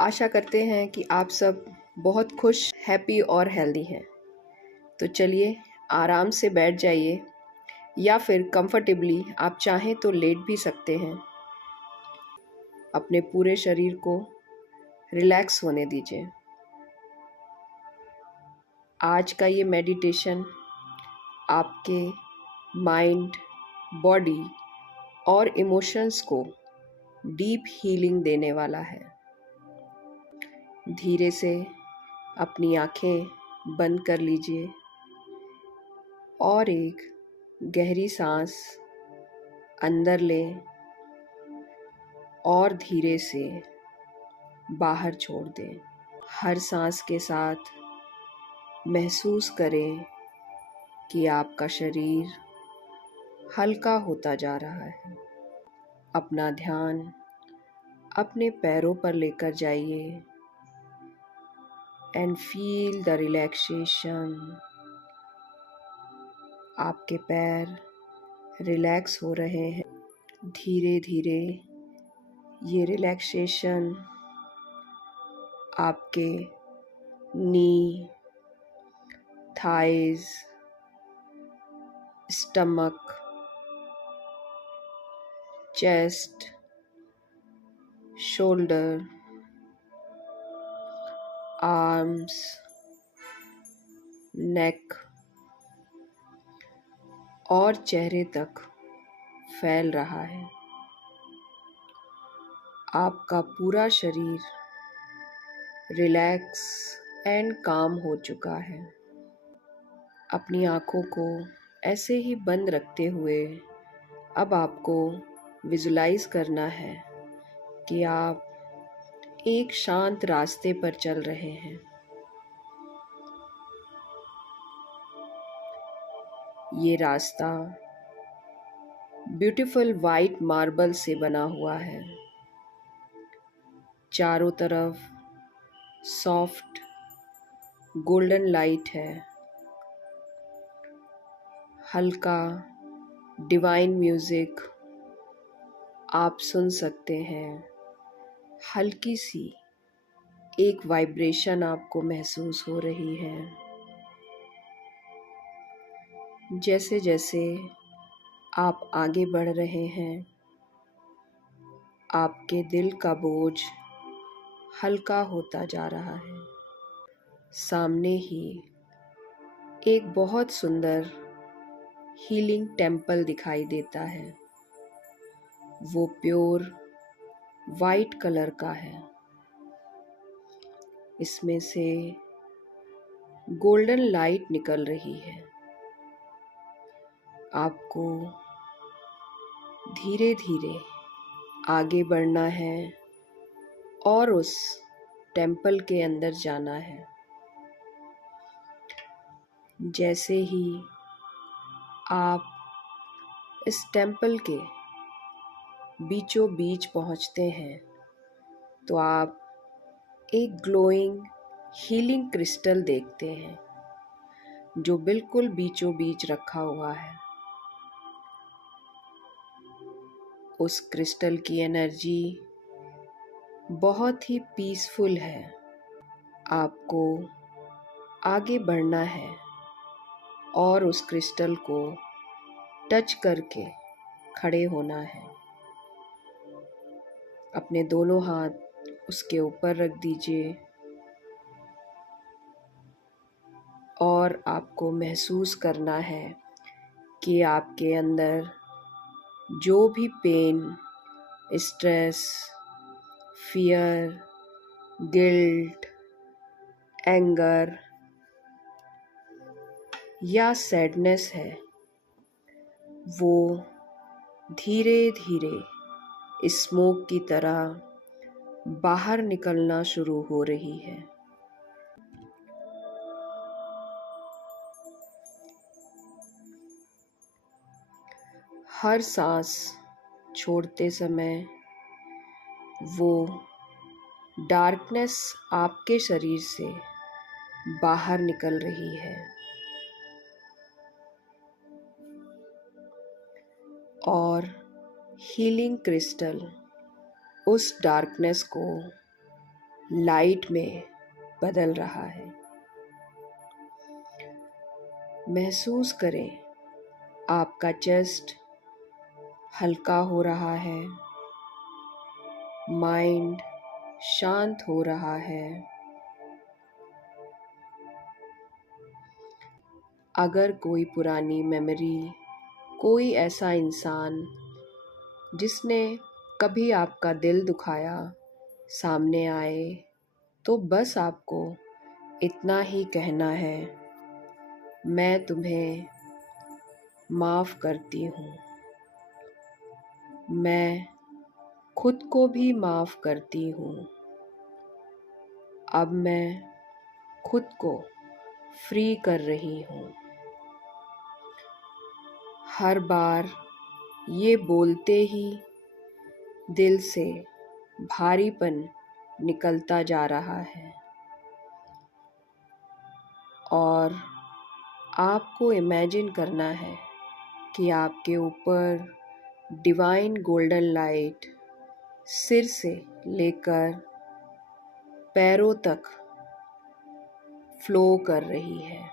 आशा करते हैं कि आप सब बहुत खुश, हैप्पी और हेल्दी हैं। तो चलिए आराम से बैठ जाइए या फिर कंफर्टेबली आप चाहें तो लेट भी सकते हैं। अपने पूरे शरीर को रिलैक्स होने दीजिए। आज का ये मेडिटेशन आपके माइंड, बॉडी और इमोशंस को डीप हीलिंग देने वाला है। धीरे से अपनी आंखें बंद कर लीजिए और एक गहरी सांस अंदर लें और धीरे से बाहर छोड़ दें। हर सांस के साथ महसूस करें कि आपका शरीर हल्का होता जा रहा है। अपना ध्यान अपने पैरों पर लेकर जाइए एंड फील द रिलैक्सेशन। आपके पैर रिलैक्स हो रहे हैं। धीरे धीरे ये रिलैक्सेशन आपके knee, thighs, stomach, chest, shoulder, arms, neck और चेहरे तक फैल रहा है। आपका पूरा शरीर रिलैक्स एंड काम हो चुका है। अपनी आँखों को ऐसे ही बंद रखते हुए अब आपको विजुलाइज करना है कि आप एक शांत रास्ते पर चल रहे हैं। ये रास्ता ब्यूटीफुल वाइट मार्बल से बना हुआ है। चारों तरफ सॉफ्ट गोल्डन लाइट है। हल्का डिवाइन म्यूजिक आप सुन सकते हैं। हल्की सी एक वाइब्रेशन आपको महसूस हो रही है। जैसे जैसे आप आगे बढ़ रहे हैं, आपके दिल का बोझ हल्का होता जा रहा है। सामने ही एक बहुत सुंदर हीलिंग टेम्पल दिखाई देता है। वो प्योर वाइट कलर का है। इसमें से गोल्डन लाइट निकल रही है। आपको धीरे धीरे आगे बढ़ना है और उस टेम्पल के अंदर जाना है। जैसे ही आप इस टेम्पल के बीचों बीच पहुंचते हैं तो आप एक ग्लोइंग हीलिंग क्रिस्टल देखते हैं जो बिल्कुल बीचों बीच रखा हुआ है। उस क्रिस्टल की एनर्जी बहुत ही पीसफुल है। आपको आगे बढ़ना है और उस क्रिस्टल को टच करके खड़े होना है। अपने दोनों हाथ उसके ऊपर रख दीजिए और आपको महसूस करना है कि आपके अंदर जो भी pain, stress, fear, guilt, anger या सैडनेस है, वो धीरे धीरे स्मोक की तरह बाहर निकलना शुरू हो रही है। हर सांस छोड़ते समय वो डार्कनेस आपके शरीर से बाहर निकल रही है और हीलिंग क्रिस्टल उस डार्कनेस को लाइट में बदल रहा है। महसूस करें आपका चेस्ट हल्का हो रहा है, माइंड शांत हो रहा है। अगर कोई पुरानी मेमोरी, कोई ऐसा इंसान जिसने कभी आपका दिल दुखाया सामने आए, तो बस आपको इतना ही कहना है, मैं तुम्हें माफ़ करती हूँ। मैं खुद को भी माफ़ करती हूँ। अब मैं खुद को फ्री कर रही हूँ। हर बार ये बोलते ही दिल से भारीपन निकलता जा रहा है और आपको इमेजिन करना है कि आपके ऊपर डिवाइन गोल्डन लाइट सिर से लेकर पैरों तक फ्लो कर रही है।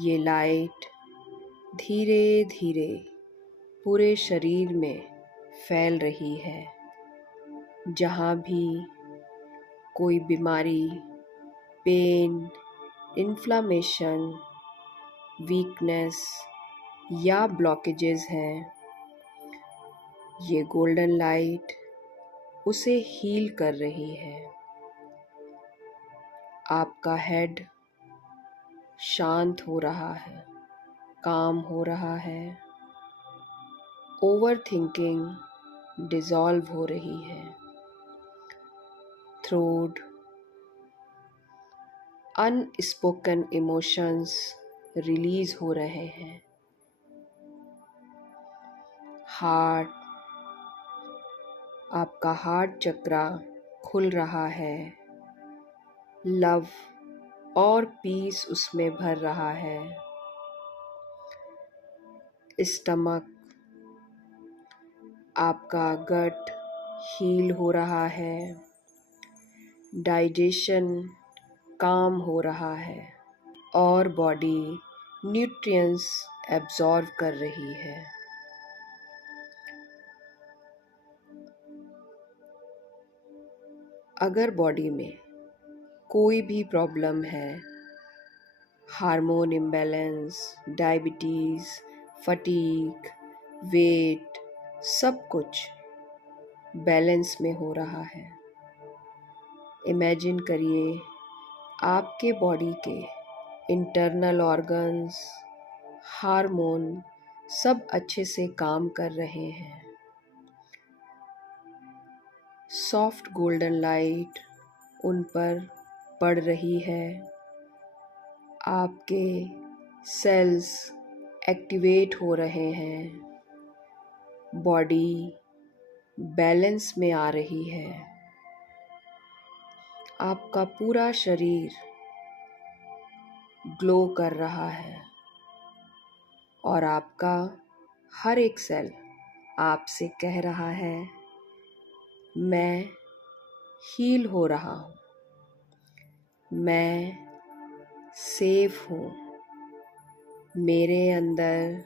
ये लाइट धीरे धीरे पूरे शरीर में फैल रही है। जहाँ भी कोई बीमारी, पेन, इन्फ्लामेशन, वीकनेस या ब्लॉकेजेस हैं, ये गोल्डन लाइट उसे हील कर रही है। आपका हेड शांत हो रहा है, काम हो रहा है, ओवर थिंकिंग डिसॉल्व हो रही है, थ्रोट, अनस्पोकन इमोशंस रिलीज हो रहे हैं, हार्ट, आपका हार्ट चक्रा खुल रहा है, लव और पीस उसमें भर रहा है, स्टमक, आपका गट हील हो रहा है, डाइजेशन काम हो रहा है और बॉडी न्यूट्रिएंट्स एब्जॉर्ब कर रही है। अगर बॉडी में कोई भी प्रॉब्लम है, hormone imbalance, diabetes, fatigue, weight, सब कुछ बैलेंस में हो रहा है। इमेजिन करिए आपके बॉडी के इंटरनल ऑर्गन्स, हार्मोन सब अच्छे से काम कर रहे हैं। सॉफ्ट गोल्डन लाइट उन पर पड़ रही है। आपके सेल्स एक्टिवेट हो रहे हैं, बॉडी बैलेंस में आ रही है, आपका पूरा शरीर ग्लो कर रहा है और आपका हर एक सेल आपसे कह रहा है, मैं हील हो रहा हूँ, मैं सेफ हूँ, मेरे अंदर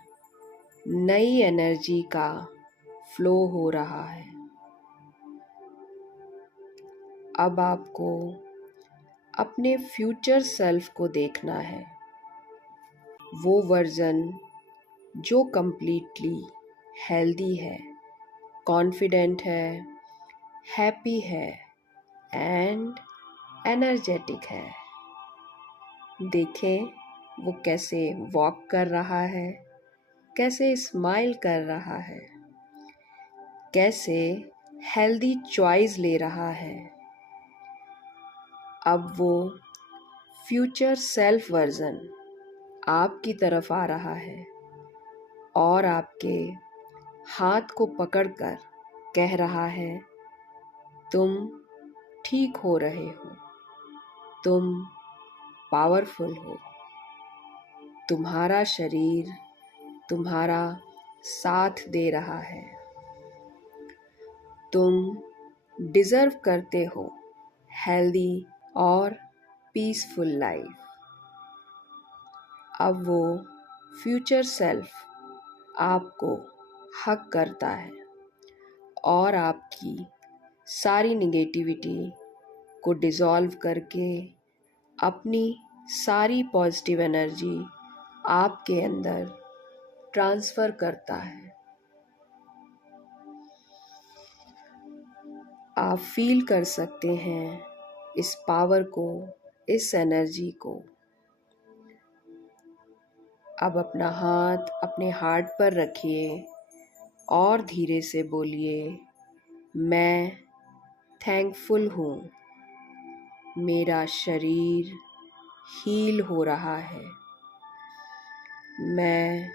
नई एनर्जी का फ्लो हो रहा है। अब आपको अपने फ्यूचर सेल्फ को देखना है, वो वर्जन जो कंप्लीटली हेल्दी है, कॉन्फिडेंट है, हैप्पी है एंड एनर्जेटिक है। देखें वो कैसे वॉक कर रहा है, कैसे स्माइल कर रहा है, कैसे हेल्दी चॉइस ले रहा है। अब वो फ्यूचर सेल्फ वर्जन आपकी तरफ आ रहा है और आपके हाथ को पकड़कर कह रहा है, तुम ठीक हो रहे हो, तुम पावरफुल हो, तुम्हारा शरीर तुम्हारा साथ दे रहा है, तुम डिज़र्व करते हो हेल्दी और पीसफुल लाइफ। अब वो फ्यूचर सेल्फ आपको हग करता है और आपकी सारी निगेटिविटी को डिज़ोल्व करके अपनी सारी पॉजिटिव एनर्जी आपके अंदर ट्रांसफ़र करता है। आप फील कर सकते हैं इस पावर को, इस एनर्जी को। अब अपना हाथ अपने हार्ट पर रखिए और धीरे से बोलिए, मैं थैंकफुल हूँ। मेरा शरीर हील हो रहा है। मैं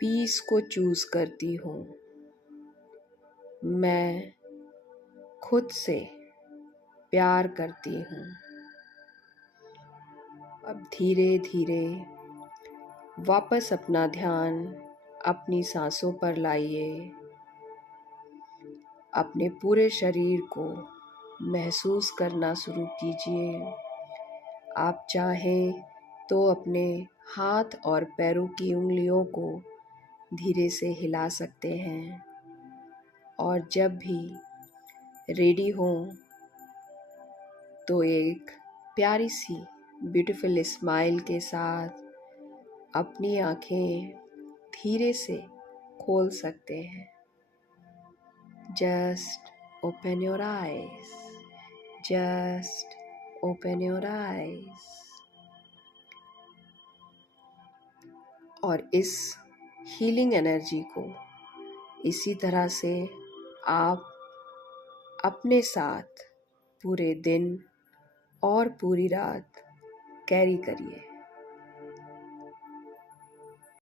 पीस को चूज़ करती हूँ। मैं खुद से प्यार करती हूँ। अब धीरे धीरे वापस अपना ध्यान अपनी सांसों पर लाइए। अपने पूरे शरीर को महसूस करना शुरू कीजिए। आप चाहें तो अपने हाथ और पैरों की उंगलियों को धीरे से हिला सकते हैं और जब भी रेडी हो तो एक प्यारी सी ब्यूटीफुल स्माइल के साथ अपनी आँखें धीरे से खोल सकते हैं। Just open your eyes, just open your eyes. और इस हीलिंग एनर्जी को इसी तरह से आप अपने साथ पूरे दिन और पूरी रात कैरी करिए।